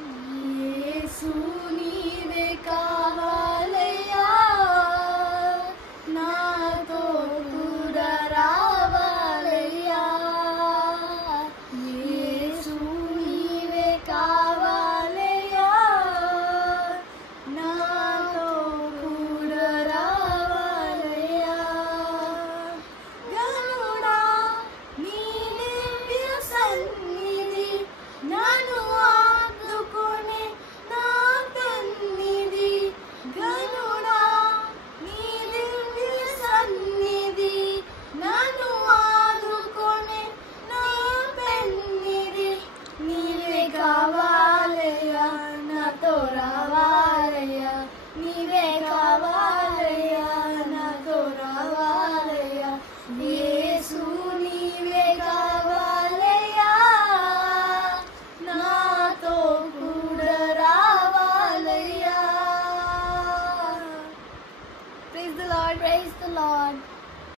యేసు నీవే కావాలయ్యా, నాతో కూడా రావాలయ్యా. యేసు నీవే కావాలయ్యా, నాతో కూడా రావాలయ్యా. గనుడా నీ దివ్య సన్నిధి నన్ను ఆదుకునే నా కన్నిధి. గనుడా నీ దివ్య సన్నిధి నన్ను ఆదుకునే నా పెన్నిధి. నీవే కావాలయ్యా, నాతో రావాలయ్యా. నీవే కావాలయ్యా, నాతో రావాలయ్యా. యేసు నీవే కావాలయ్యా, నాతో కూడా రావాలయ్యా. Praise the Lord, praise the Lord.